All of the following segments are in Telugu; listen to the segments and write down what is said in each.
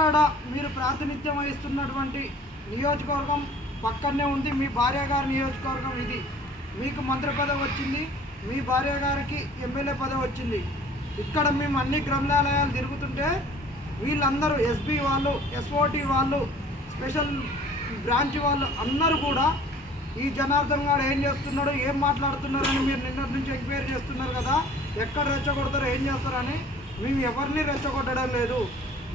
ఇక్కడ మీరు ప్రాతినిధ్యం వహిస్తున్నటువంటి నియోజకవర్గం పక్కనే ఉంది. మీ భార్య గారి నియోజకవర్గం ఇది. మీకు మంత్రి పదవి వచ్చింది, మీ భార్య గారికి ఎమ్మెల్యే పదవి వచ్చింది. ఇక్కడ మేము అన్ని గ్రంథాలయాలు తిరుగుతుంటే వీళ్ళందరూ ఎస్బీ వాళ్ళు, ఎస్ఓటీ వాళ్ళు, స్పెషల్ బ్రాంచ్ వాళ్ళు అందరూ కూడా ఈ జనార్దన్ గారు ఏం చేస్తున్నాడు, ఏం మాట్లాడుతున్నారని మీరు నిన్నటి నుంచి ఎంక్వైరీ చేస్తున్నారు కదా, ఎక్కడ రెచ్చగొడతారో ఏం చేస్తారని. మేము ఎవరిని రెచ్చగొట్టడం లేదు.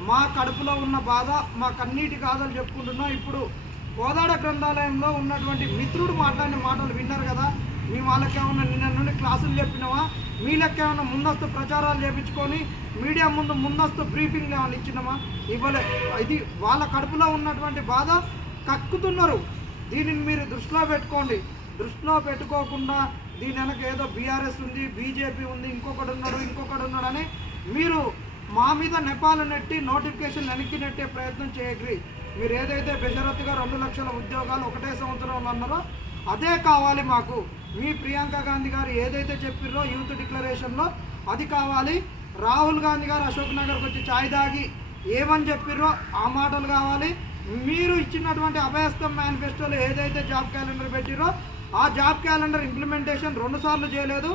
మా కడుపులో ఉన్న బాధ మా కన్నీటి కాదని చెప్పుకుంటున్నాం. ఇప్పుడు కోదాడ గ్రంథాలయంలో ఉన్నటువంటి మిత్రుడు మాట్లాడిన మాటలు విన్నారు కదా. మీ వాళ్ళకేమన్నా నిన్న నుండి క్లాసులు చెప్పినావా, మీ లెక్కేమన్నా ముందస్తు ప్రచారాలు చేయించుకొని మీడియా ముందు ముందస్తు బ్రీఫింగ్ ఏమైనా ఇచ్చినామా? ఇవ్వలే. ఇది వాళ్ళ కడుపులో ఉన్నటువంటి బాధ కక్కుతున్నారు. దీనిని మీరు దృష్టిలో పెట్టుకోండి. దృష్టిలో పెట్టుకోకుండా దీని వెనక ఏదో బీఆర్ఎస్ ఉంది, బీజేపీ ఉంది, ఇంకొకటి ఉన్నాడని మీరు మా మీద నెపాలు నెట్టి నోటిఫికేషన్ వెనక్కి నెట్టే ప్రయత్నం చేయగలి. మీరు ఏదైతే బెషరత్తుగా 2 లక్షల ఉద్యోగాలు ఒకటే సంవత్సరంలో అన్నారో అదే కావాలి మాకు. మీ ప్రియాంక గాంధీ గారు ఏదైతే చెప్పిర్రో యూత్ డిక్లరేషన్లో అది కావాలి. రాహుల్ గాంధీ గారు అశోక్ నగర్కి వచ్చి ఛాయ్ తాగి ఏమని చెప్పిర్రో ఆ మాటలు కావాలి. మీరు ఇచ్చినటువంటి అభయస్థం మేనిఫెస్టోలో ఏదైతే జాబ్ క్యాలెండర్ పెట్టిరో ఆ జాబ్ క్యాలెండర్ ఇంప్లిమెంటేషన్ 2 సార్లు చేయలేదు.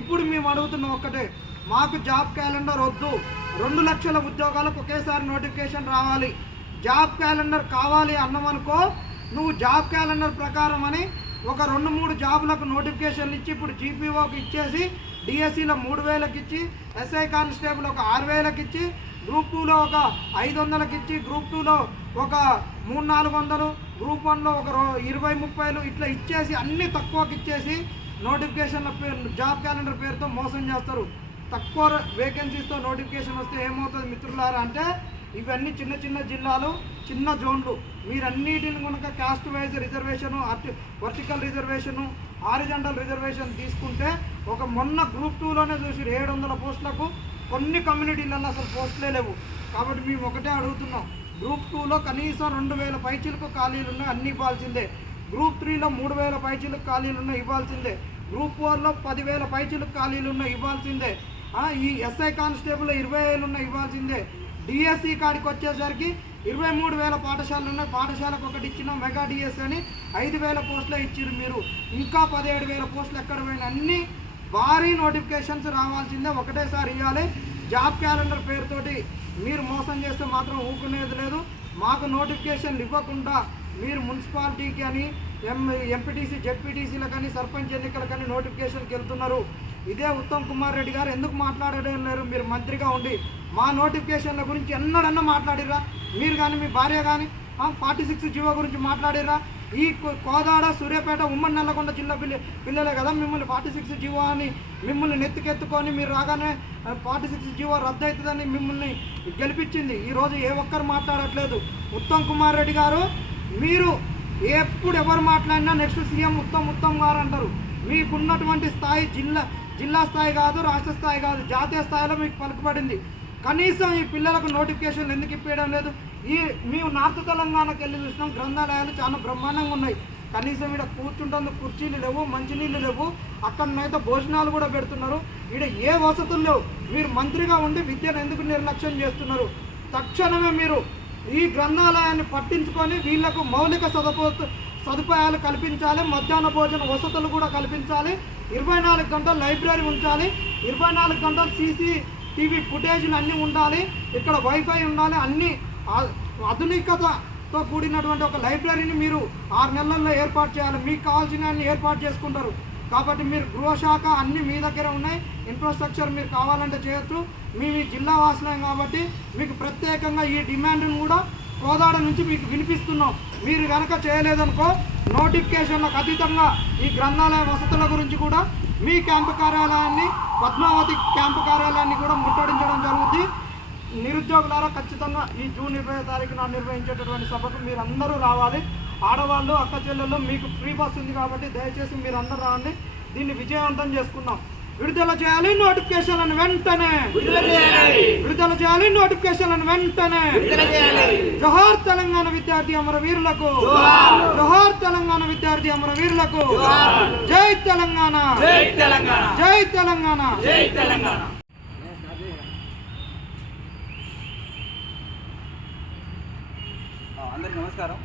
ఇప్పుడు మేము అడుగుతున్నాం ఒక్కటే, మాకు జాబ్ క్యాలెండర్ వద్దు. 2 లక్షల ఉద్యోగాలకు ఒకేసారి నోటిఫికేషన్ రావాలి. జాబ్ క్యాలెండర్ కావాలి అన్నమనుకో, నువ్వు జాబ్ క్యాలెండర్ ప్రకారం అని ఒక 2-3 జాబులకు నోటిఫికేషన్లు ఇచ్చి ఇప్పుడు జీపీఓకి ఇచ్చేసి, డిఎస్సిలో 3000కి ఇచ్చి, ఎస్ఐ కానిస్టేబుల్ ఒక 6000కి ఇచ్చి, గ్రూప్ 2లో ఒక 500కి ఇచ్చి, గ్రూప్ 2లో ఒక 300-400, గ్రూప్ 1లో ఒక 20-30 ఇట్లా ఇచ్చేసి అన్నీ తక్కువకి ఇచ్చేసి నోటిఫికేషన్ల పేరు జాబ్ క్యాలెండర్ పేరుతో మోసం చేస్తారు. తక్కువ వేకెన్సీస్తో నోటిఫికేషన్ వస్తే ఏమవుతుంది మిత్రులారా అంటే, ఇవన్నీ చిన్న చిన్న జిల్లాలు, చిన్న జోన్లు. మీరన్నిటిని కనుక caste wise reservation, vertical reservation, horizontal reservation తీసుకుంటే ఒక మొన్న గ్రూప్ 2లోనే చూసి 700 పోస్టులకు కొన్ని కమ్యూనిటీలలో అసలు పోస్టులే లేవు. కాబట్టి మేము ఒకటే అడుగుతున్నాం, గ్రూప్ 2లో కనీసం 2000 పైచీలకు ఖాళీలు ఉన్నాయి, అన్నీ ఇవ్వాల్సిందే. గ్రూప్ 3లో 3000 పైచీలకు ఖాళీలు ఉన్నాయి, ఇవ్వాల్సిందే. గ్రూప్ 4లో 10,000 పైచీలకు ఖాళీలు ఉన్నాయి, ఇవ్వాల్సిందే. ఈ ఎస్ఐ కానిస్టేబుల్లో 20,000 ఉన్నాయి, ఇవ్వాల్సిందే. డిఎస్సి కాడికి వచ్చేసరికి 23,000 పాఠశాలలు ఉన్నాయి, పాఠశాలకు ఒకటి ఇచ్చిన మెగా డిఎస్సి అని 5,000 పోస్టులే ఇచ్చారు. మీరు ఇంకా 17,000 పోస్టులు ఎక్కడ పోయినా అన్నీ భారీ నోటిఫికేషన్స్ రావాల్సిందే, ఒకటేసారి ఇవ్వాలి. జాబ్ క్యాలెండర్ పేరుతోటి మీరు మోసం చేస్తే మాత్రం ఊరుకునేది లేదు. మాకు నోటిఫికేషన్లు ఇవ్వకుండా మీరు మున్సిపాలిటీకి అని ఎంపీటీసీ జెడ్పీటీసీలకు కానీ సర్పంచ్ ఎన్నికలకు కానీ నోటిఫికేషన్కి వెళ్తున్నారు. ఇదే ఉత్తమ్ కుమార్ రెడ్డి గారు ఎందుకు మాట్లాడడం లేరు? మీరు మంత్రిగా ఉండి మా నోటిఫికేషన్ల గురించి ఎన్నడన్నా మాట్లాడిర్రా? మీరు కానీ మీ భార్య కానీ 46 జీవో గురించి మాట్లాడిర్రా? ఈ కోదాడ, సూర్యాపేట, ఉమ్మడి నల్లగొండ జిల్లా పిల్లలే కదా మిమ్మల్ని 46 జీవో అని మిమ్మల్ని నెత్తికెత్తుకొని మీరు రాగానే 46 జీవో రద్దు అవుతుందని మిమ్మల్ని గెలిపించింది. ఈరోజు ఏ ఒక్కరు మాట్లాడట్లేదు. ఉత్తమ్ కుమార్ రెడ్డి గారు, మీరు ఎప్పుడు ఎవరు మాట్లాడినా నెక్స్ట్ సీఎం ఉత్తమ్ గారు అంటారు. మీకున్నటువంటి స్థాయి జిల్లా స్థాయి కాదు, రాష్ట్ర స్థాయి కాదు, జాతీయ స్థాయిలో మీకు పలుకుబడింది. కనీసం ఈ పిల్లలకు నోటిఫికేషన్లు ఎందుకు ఇప్పేయడం లేదు? మేము నార్త్ తెలంగాణకి వెళ్ళి చూసినాం, గ్రంథాలయాలు చాలా బ్రహ్మాండంగా ఉన్నాయి. కనీసం ఇక్కడ కూర్చుంటందుకు కుర్చీలు లేవు, మంచినీళ్ళు లేవు, అక్కడనైతే భోజనాలు కూడా పెడుతున్నారు. ఇక్కడ ఏ వసతులు లేవు. మీరు మంత్రిగా ఉండి విద్యను ఎందుకు నిర్లక్ష్యం చేస్తున్నారు? తక్షణమే మీరు ఈ గ్రంథాలయాన్ని పట్టించుకొని వీళ్లకు మౌలిక సదుపాయాలు కల్పించాలి. మధ్యాహ్న భోజన వసతులు కూడా కల్పించాలి. 24 గంటలు లైబ్రరీ ఉంచాలి. 24 గంటలు CCTV ఫుటేజ్లు అన్నీ ఉండాలి. ఇక్కడ వైఫై ఉండాలి. అన్నీ ఆధునికతతో కూడినటువంటి ఒక లైబ్రరీని మీరు 6 నెలల్లో ఏర్పాటు చేయాలి. మీకు కావాల్సిన అన్ని ఏర్పాటు చేసుకుంటారు. కాబట్టి మీరు గృహశాఖ అన్నీ మీ దగ్గర ఉన్నాయి. ఇన్ఫ్రాస్ట్రక్చర్ మీరు కావాలంటే చేయొచ్చు. మేము ఈ జిల్లా వాసులం కాబట్టి మీకు ప్రత్యేకంగా ఈ డిమాండ్ను కూడా కోదాడ నుంచి మీకు వినిపిస్తున్నాం. మీరు కనుక చేయలేదనుకో, నోటిఫికేషన్లకు అతీతంగా ఈ గ్రంథాలయ వసతుల గురించి కూడా మీ క్యాంపు కార్యాలయాన్ని, పద్మావతి క్యాంపు కార్యాలయాన్ని కూడా ముట్టడించడం జరుగుతుంది. నిరుద్యోగులారా, ఖచ్చితంగా ఈ జూన్ 20వ తారీఖున నిర్వహించేటటువంటి సభకు మీరందరూ రావాలి. ఆడవాళ్ళు, అక్క చెల్లెళ్ళు, మీకు ఫ్రీ బస్ ఉంది కాబట్టి దయచేసి మీరందరూ రావండి. దీన్ని విజయవంతం చేసుకుందాం. విడుదల చేయాలి నోటిఫికేషన్లను వెంటనే, విడుదల చేయాలి నోటిఫికేషన్లను వెంటనే. జోహార్ తెలంగాణ విద్యార్థి అమరవీరులకు, జోహార్ తెలంగాణ విద్యార్థి అమరవీరులకు. జై తెలంగాణ, జై తెలంగాణ, జై తెలంగాణ, జై తెలంగాణ. నమస్కారం.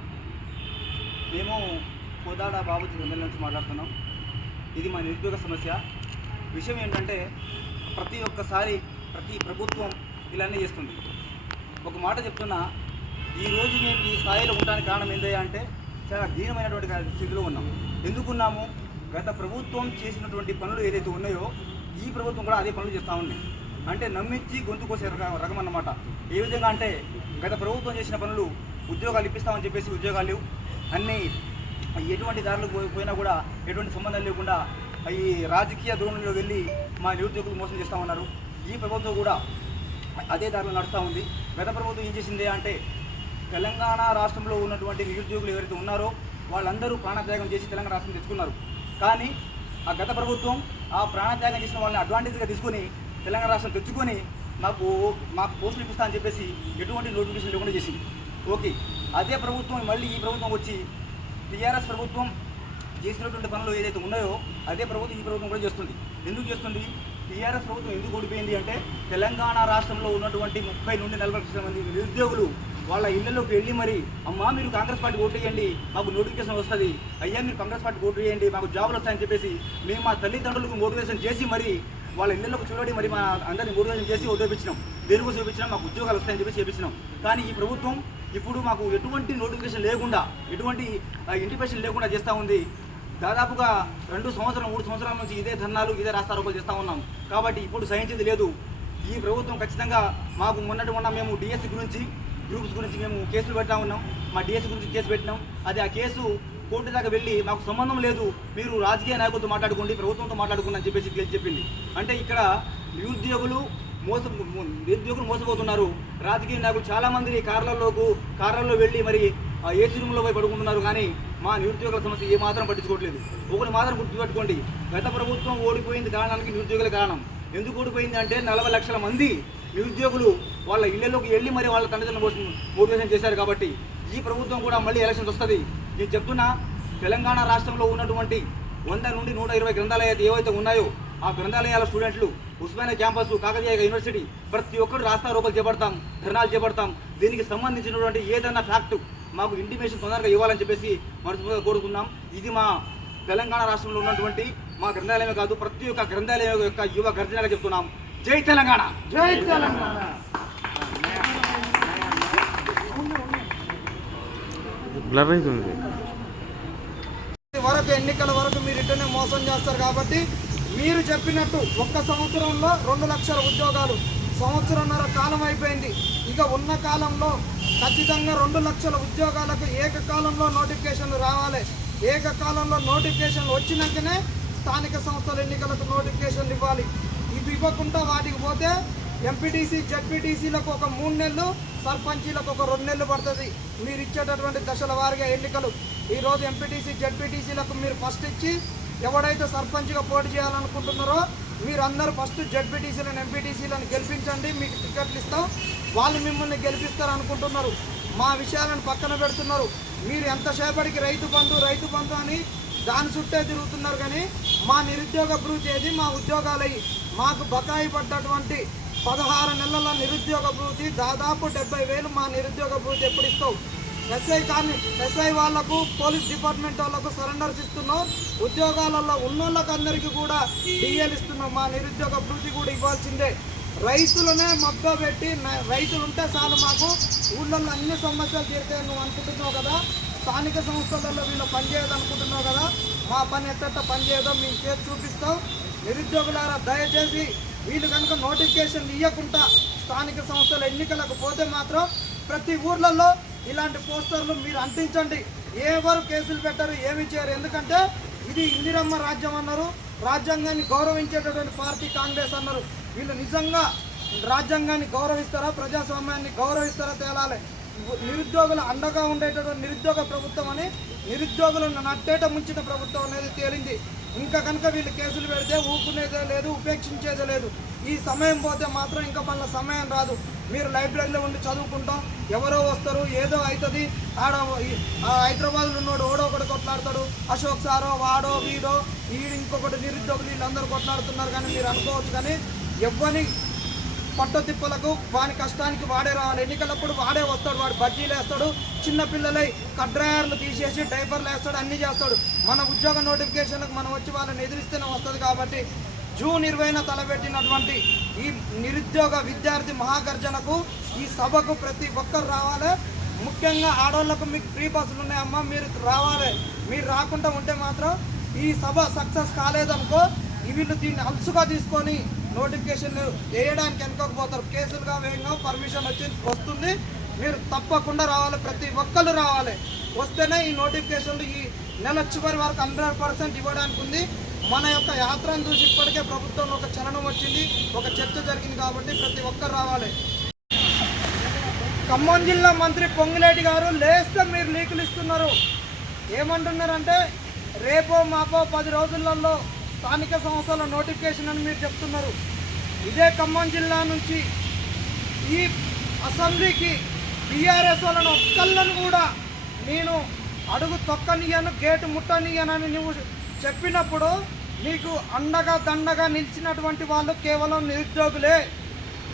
మేము కోదాడ బాబుజీ ఎమ్మెల్యే నుంచి మాట్లాడుతున్నాం. ఇది మా నిరుద్యోగ సమస్య. విషయం ఏంటంటే ప్రతి ప్రభుత్వం ఇలానే చేస్తుంది. ఒక మాట చెప్తున్నా, ఈరోజు మేము ఈ స్థాయిలో ఉండడానికి కారణం ఏంటంటే అంటే చాలా దీనమైనటువంటి స్థితిలో ఉన్నాం. ఎందుకున్నాము? గత ప్రభుత్వం చేసినటువంటి పనులు ఏదైతే ఉన్నాయో ఈ ప్రభుత్వం కూడా అదే పనులు చేస్తూ ఉన్నాయి. అంటే నమ్మించి గొంతు కోసే రకం అన్నమాట. ఏ విధంగా అంటే గత ప్రభుత్వం చేసిన పనులు ఉద్యోగాలు ఇప్పిస్తామని చెప్పేసి ఉద్యోగాలు అన్నీ ఎటువంటి దారులు పోయినా కూడా ఎటువంటి సంబంధం లేకుండా ఈ రాజకీయ ధోరణిలో వెళ్ళి మా నిరుద్యోగులు మోసం చేస్తూ ఉన్నారు. ఈ ప్రభుత్వం కూడా అదే దారిలో నడుస్తూ ఉంది. గత ప్రభుత్వం ఏం చేసింది అంటే తెలంగాణ రాష్ట్రంలో ఉన్నటువంటి నిరుద్యోగులు ఎవరైతే ఉన్నారో వాళ్ళందరూ ప్రాణత్యాగం చేసి తెలంగాణ రాష్ట్రం తెచ్చుకున్నారు. కానీ ఆ గత ప్రభుత్వం ఆ ప్రాణత్యాగం చేసిన వాళ్ళని అడ్వాంటేజ్గా తీసుకొని తెలంగాణ రాష్ట్రం తెచ్చుకొని మాకు పోస్టులు ఇప్పిస్తా అని చెప్పేసి ఎటువంటి నోటిఫికేషన్ లేకుండా చేసింది. ఓకే, అదే ప్రభుత్వం మళ్ళీ ఈ ప్రభుత్వం వచ్చి టీఆర్ఎస్ ప్రభుత్వం చేసినటువంటి పనులు ఏదైతే ఉన్నాయో అదే ప్రభుత్వం ఈ ప్రభుత్వం కూడా చేస్తుంది. ఎందుకు చేస్తుంది? టీఆర్ఎస్ ప్రభుత్వం ఎందుకు ఓడిపోయింది అంటే తెలంగాణ రాష్ట్రంలో ఉన్నటువంటి 30 నుండి 40 లక్షల మంది నిరుద్యోగులు వాళ్ళ ఇళ్లలోకి వెళ్ళి మరి అమ్మా మీరు కాంగ్రెస్ పార్టీ ఓటు వేయండి, మాకు నోటిఫికేషన్ వస్తుంది, అయ్యా మీరు కాంగ్రెస్ పార్టీ ఓటు వేయండి, మాకు జాబులు వస్తాయని చెప్పేసి మేము మా తల్లిదండ్రులకు మోటివేషన్ చేసి మరి వాళ్ళ ఇళ్లకు చూడండి మరి మా అందరినీ మోటివేషన్ చేసి ఓటు వేయించినాం. దేనికోసం చూపించినాం? మాకు ఉద్యోగాలు వస్తాయని చెప్పేసి చేపించినాం. కానీ ఈ ప్రభుత్వం ఇప్పుడు మాకు ఎటువంటి నోటిఫికేషన్ లేకుండా ఎటువంటి ఇంటిమేషన్ లేకుండా చేస్తూ ఉంది. దాదాపుగా 2 సంవత్సరాలు 3 సంవత్సరాల నుంచి ఇదే ధర్నాలు ఇదే రాస్తారోకోలు చేస్తూ ఉన్నాం. కాబట్టి ఇప్పుడు సహించేది లేదు. ఈ ప్రభుత్వం ఖచ్చితంగా మాకు మొన్న మేము డిఎస్సి గురించి గ్రూప్స్ గురించి మేము కేసులు పెడతా ఉన్నాం. మా డిఎస్సి గురించి కేసు పెట్టినాం. అది ఆ కేసు కోర్టు దాకా వెళ్ళి మాకు సంబంధం లేదు, మీరు రాజకీయ నాయకులతో మాట్లాడుకోండి, ప్రభుత్వంతో మాట్లాడుకోండి అని చెప్పేసి చెప్పింది. అంటే ఇక్కడ నిరుద్యోగులు మోసపోతున్నారు. రాజకీయ నాయకులు చాలామంది కార్లలో వెళ్ళి మరి ఏసీ రూమ్లో పోయి పడుకుంటున్నారు. కానీ మా నిరుద్యోగుల సమస్య ఏమాత్రం పట్టించుకోవట్లేదు. ఒకటి మాత్రం గుర్తుపెట్టుకోండి, గత ప్రభుత్వం ఓడిపోయింది కారణానికి నిరుద్యోగుల కారణం. ఎందుకు ఓడిపోయింది అంటే 40 లక్షల మంది నిరుద్యోగులు వాళ్ళ ఇళ్లలోకి వెళ్ళి మరి వాళ్ళ తల్లిదండ్రులు మోటివేషన్ చేశారు. కాబట్టి ఈ ప్రభుత్వం కూడా మళ్ళీ ఎలక్షన్స్ వస్తుంది. నేను చెప్తున్నా, తెలంగాణ రాష్ట్రంలో ఉన్నటువంటి 100 నుండి 120 గ్రంథాలయాలు ఏవైతే ఉన్నాయో ఆ గ్రంథాలయాల స్టూడెంట్లు ఉస్మానియా క్యాంపస్, కాకతీయ యూనివర్సిటీ ప్రతి ఒక్కరు రాస్తారోకోలు చేపడతాం, ధర్నాలు చేపడతాం. దీనికి సంబంధించినటువంటి ఏదైనా ఫ్యాక్ట్ మాకు ఇంటిమేషన్ తొందరగా ఇవ్వాలని చెప్పేసి మనస్ఫూర్తిగా కోరుతున్నాం. ఇది మా తెలంగాణ రాష్ట్రంలో ఉన్నటువంటి మా గ్రంథాలయమే కాదు, ప్రతి ఒక్క గ్రంథాలయం యొక్క యువ గర్జనగా చెప్తున్నాం. జై తెలంగాణ, జై తెలంగాణ. వరకు ఎన్నికల వరకు మీరు ఇట్టనే మోసం చేస్తారు. కాబట్టి మీరు చెప్పినట్టు 1 సంవత్సరంలో 2 లక్షల ఉద్యోగాలు, సంవత్సరంన్నర కాలం అయిపోయింది. ఇక ఉన్న కాలంలో ఖచ్చితంగా 2 లక్షల ఉద్యోగాలకు ఏకకాలంలో నోటిఫికేషన్లు రావాలి. ఏకకాలంలో నోటిఫికేషన్లు వచ్చినాకనే స్థానిక సంస్థల ఎన్నికలకు నోటిఫికేషన్లు ఇవ్వాలి. ఇవి ఇవ్వకుండా వాటికి పోతే ఎంపీటీసీ జడ్పీటీసీలకు ఒక 3 నెలలు, సర్పంచీలకు ఒక 2 నెలలు పడుతుంది. మీరు ఇచ్చేటటువంటి దశల వారీగా ఎన్నికలు. ఈరోజు ఎంపీటీసీ జడ్పీటీసీలకు మీరు ఫస్ట్ ఇచ్చి ఎవడైతే సర్పంచ్గా పోటీ చేయాలనుకుంటున్నారో మీరందరూ ఫస్ట్ జడ్పీటీసీలను ఎంపీటీసీలను గెలిపించండి, మీకు టికెట్లు ఇస్తాం, వాళ్ళు మిమ్మల్ని గెలిపిస్తారు అనుకుంటున్నారు. మా విషయాలను పక్కన పెడుతున్నారు. మీరు ఎంతసేపటికి రైతు బంధు అని దాని చుట్టే తిరుగుతున్నారు. కానీ మా నిరుద్యోగ భృతి ఏది? మా ఉద్యోగాలయ్యి మాకు బకాయి పడ్డటువంటి 16 నెలల నిరుద్యోగ భృతి దాదాపు 70,000 మా నిరుద్యోగ భృతి ఎప్పుడు ఇస్తావు? ఎస్ఐ వాళ్లకు, పోలీస్ డిపార్ట్మెంట్ వాళ్ళకు సరెండర్స్ ఇస్తున్నాం. ఉద్యోగాలలో ఉన్నోళ్ళకి అందరికీ కూడా డిఎల్ ఇస్తున్నాం. మా నిరుద్యోగ భృతి కూడా ఇవ్వాల్సిందే. రైతులనే మబ్బ పెట్టి రైతులు ఉంటే చాలు మాకు ఊళ్ళల్లో అన్ని సమస్యలు తీరుతాయి నువ్వు అనుకుంటున్నావు కదా. స్థానిక సంస్థలలో వీళ్ళు పనిచేయదు అనుకుంటున్నావు కదా. మా పని ఎట్ట పనిచేయదో మేము చేసి చూపిస్తాం. నిరుద్యోగులారా, దయచేసి వీళ్ళు కనుక నోటిఫికేషన్ ఇవ్వకుండా స్థానిక సంస్థల ఎన్నికలకు పోతే మాత్రం ప్రతి ఊర్లలో ఇలాంటి పోస్టర్లు మీరు అంటించండి. ఎవరు కేసులు పెట్టరు, ఏమి చేయరు. ఎందుకంటే ఇది ఇందిరమ్మ రాజ్యం అన్నారు, రాజ్యాంగాన్ని గౌరవించేటటువంటి పార్టీ కాంగ్రెస్ అన్నారు. వీళ్ళు నిజంగా రాజ్యాంగాన్ని గౌరవిస్తారా, ప్రజాస్వామ్యాన్ని గౌరవిస్తారా తేలాలి. నిరుద్యోగుల అండగా ఉండేటటువంటి నిరుద్యోగ ప్రభుత్వం అని నిరుద్యోగులను నట్టేట ముంచిన ప్రభుత్వం అనేది తేలింది. ఇంకా కనుక వీళ్ళు కేసులు పెడితే ఊపుకునేదే లేదు, ఉపేక్షించేదే లేదు. ఈ సమయం పోతే మాత్రం ఇంకా మళ్ళీ సమయం రాదు. మీరు లైబ్రరీలో ఉండి చదువుకుంటాం, ఎవరో వస్తారు, ఏదో అవుతుంది. ఆడ హైదరాబాద్లో ఉన్నోడు ఓడో ఒకటి కొట్లాడతాడు, అశోక్ సారో వాడో వీడో ఇంకొకటి నిరుద్యోగులు వీళ్ళందరూ కొట్లాడుతున్నారు. కానీ మీరు అనుకోవచ్చు, కానీ పట్టతిప్పలకు వాని కష్టానికి వాడే రావాలి. ఎన్నికలప్పుడు వాడే వస్తాడు, వాడు బజ్జీలు వేస్తాడు, చిన్నపిల్లలై కడ్రాయర్లు తీసేసి డైపర్లు వేస్తాడు, అన్నీ చేస్తాడు. మన ఉద్యోగ నోటిఫికేషన్లకు మనం వచ్చి వాళ్ళని ఎదిరిస్తేనే వస్తుంది. కాబట్టి జూన్ 20న తలపెట్టినటువంటి ఈ నిరుద్యోగ విద్యార్థి మహాగర్జనకు ఈ సభకు ప్రతి ఒక్కరు రావాలి. ముఖ్యంగా ఆడవాళ్ళకు మీకు ఫ్రీ బస్సులు ఉన్నాయమ్మా, మీరు రావాలి. మీరు రాకుండా ఉంటే మాత్రం ఈ సభ సక్సెస్ కాలేదనుకో వీళ్ళు దీన్ని అలసుగా తీసుకొని నోటిఫికేషన్లు వేయడానికి వెనుకోకపోతారు. కేసులుగా వేయంగా పర్మిషన్ వస్తుంది. మీరు తప్పకుండా రావాలి, ప్రతి ఒక్కరు రావాలి. వస్తేనే ఈ నోటిఫికేషన్లు ఈ నెల చివరి వరకు 100% ఇవ్వడానికి ఉంది. మన యొక్క యాత్రను చూసి ఇప్పటికే ప్రభుత్వంలో ఒక చలనం వచ్చింది, ఒక చర్చ జరిగింది. కాబట్టి ప్రతి ఒక్కరు రావాలి. ఖమ్మం జిల్లా మంత్రి పొంగులేటి గారు లేస్తే మీరు లీకులు ఇస్తున్నారు. ఏమంటున్నారంటే రేపో మాపో 10 రోజులలో స్థానిక సంస్థల నోటిఫికేషన్ అని మీరు చెప్తున్నారు. ఇదే ఖమ్మం జిల్లా నుంచి ఈ అసెంబ్లీకి టీఆర్ఎస్ వాళ్ళను ఒక్కళ్ళను కూడా నేను అడుగు తొక్కనియను, గేటు ముట్టనియనని నువ్వు చెప్పినప్పుడు నీకు అండగా దండగా నిలిచినటువంటి వాళ్ళు కేవలం నిరుద్యోగులే.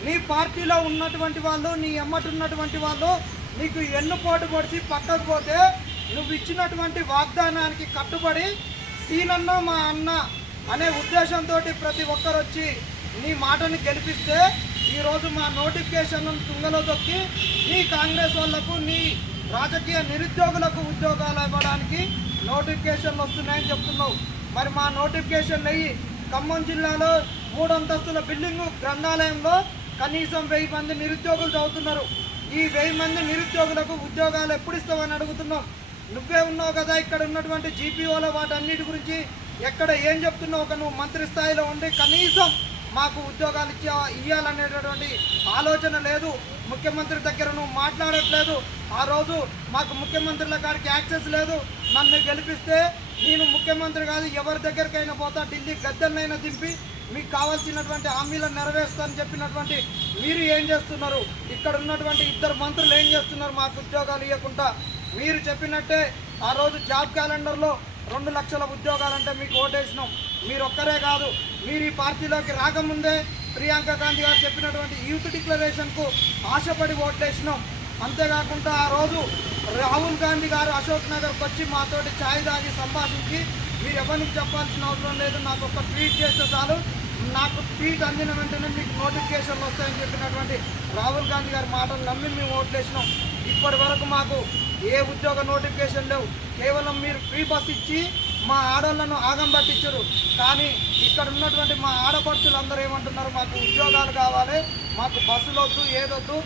నీ పార్టీలో ఉన్నటువంటి వాళ్ళు, నీ ఎమ్మటి ఉన్నటువంటి వాళ్ళు నీకు ఎన్నుపోటు పొడిచి పక్కకు పోతే నువ్వు ఇచ్చినటువంటి వాగ్దానానికి కట్టుబడి సీనన్న మా అన్న అనే ఉద్దేశంతో ప్రతి ఒక్కరు వచ్చి నీ మాటని గెలిపిస్తే ఈరోజు మా నోటిఫికేషన్ను తుంగలో తొక్కి నీ కాంగ్రెస్ వాళ్లకు, నీ రాజకీయ నిరుద్యోగులకు ఉద్యోగాలు ఇవ్వడానికి నోటిఫికేషన్లు వస్తున్నాయని చెప్తున్నావు. మరి మా నోటిఫికేషన్ అయ్యి ఖమ్మం జిల్లాలో 3 అంతస్తుల బిల్డింగు గ్రంథాలయంలో కనీసం 1000 మంది నిరుద్యోగులు చదువుతున్నారు. ఈ 1000 మంది నిరుద్యోగులకు ఉద్యోగాలు ఎప్పుడు ఇస్తామని అడుగుతున్నాం. నువ్వే ఉన్నావు కదా ఇక్కడ ఉన్నటువంటి జీపీఓలో వాటన్నిటి గురించి ఎక్కడ ఏం చెప్తున్నావు? ఒక నువ్వు మంత్రి స్థాయిలో ఉండి కనీసం మాకు ఉద్యోగాలు ఇవ్వాలనేటటువంటి ఆలోచన లేదు. ముఖ్యమంత్రి దగ్గర నువ్వు మాట్లాడట్లేదు. ఆ రోజు మాకు ముఖ్యమంత్రుల గారికి యాక్సెస్ లేదు. నన్ను గెలిపిస్తే నేను ముఖ్యమంత్రి కాదు, ఎవరి దగ్గరికైనా పోతా, ఢిల్లీ గద్దెలనైనా దింపి మీకు కావాల్సినటువంటి హామీలను నెరవేరుస్తానని చెప్పినటువంటి మీరు ఏం చేస్తున్నారు? ఇక్కడ ఉన్నటువంటి 2 మంత్రులు ఏం చేస్తున్నారు? మాకు ఉద్యోగాలు ఇవ్వకుండా మీరు చెప్పినట్టే ఆ రోజు జాబ్ క్యాలెండర్లో 2 లక్షల ఉద్యోగాలంటే మీకు ఓటేసినాం. మీరు ఒక్కరే కాదు, మీరు ఈ పార్టీలోకి రాకముందే ప్రియాంక గాంధీ గారు చెప్పినటువంటి యూత్ డిక్లరేషన్కు ఆశపడి ఓట్లేసినాం. అంతేకాకుండా ఆ రోజు రాహుల్ గాంధీ గారు అశోక్ నగర్కి వచ్చి మాతోటి ఛాయ్ తాగి సంభాషించి మీరు ఎవరికి చెప్పాల్సిన అవసరం లేదు, నాకు ఒక ట్వీట్ చేస్తే చాలు, నాకు ట్వీట్ అందిన వెంటనే మీకు నోటిఫికేషన్లు వస్తాయని చెప్పినటువంటి రాహుల్ గాంధీ గారి మాటలు నమ్మి మేము ఓట్లేసినాం. ఇప్పటి వరకు మాకు ఏ ఉద్యోగ నోటిఫికేషన్ లేవు. కేవలం మీరు ఫ్రీ బస్ ఇచ్చి మా ఆడవాళ్ళను ఆగం పట్టించారు. కానీ ఇక్కడ ఉన్నటువంటి మా ఆడపడుచులు అందరూ ఏమంటున్నారు? మాకు ఉద్యోగాలు కావాలి, మాకు బస్సులు వద్దు, ఏదొద్దు,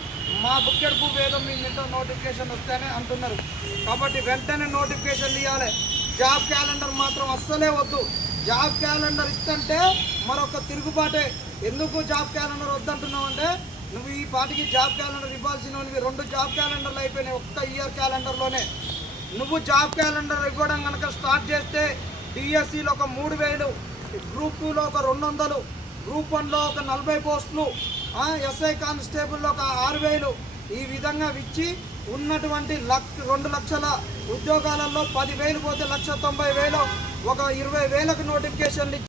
మా బుక్కెడ్ బుక్ ఏదో మీ ఇంట్లో నోటిఫికేషన్ వస్తేనే అంటున్నారు. కాబట్టి వెంటనే నోటిఫికేషన్ ఇవ్వాలి. జాబ్ క్యాలెండర్ మాత్రం అస్సలే వద్దు. జాబ్ క్యాలెండర్ ఇస్తుంటే మరొక తిరుగుబాటే. ఎందుకు జాబ్ క్యాలెండర్ వద్దంటున్నావు అంటే నువ్వు ఈ పాటికి జాబ్ క్యాలెండర్ ఇవ్వాల్సినవి 2 జాబ్ క్యాలెండర్లు అయిపోయినాయి ఒక్క ఇయర్ క్యాలెండర్లోనే. నువ్వు జాబ్ క్యాలెండర్ ఇవ్వడం కనుక స్టార్ట్ చేస్తే డిఎస్సిలో ఒక 3000, గ్రూప్ 2లో ఒక 200, గ్రూప్ 1లో ఒక 40 పోస్టులు, ఎస్ఐ కానిస్టేబుల్లో ఒక 6000, ఈ విధంగా ఇచ్చి ఉన్నటువంటి 2 లక్షల ఉద్యోగాలలో 10,000 పోతే 1,90,000, ఒక 20,000కు నోటిఫికేషన్లు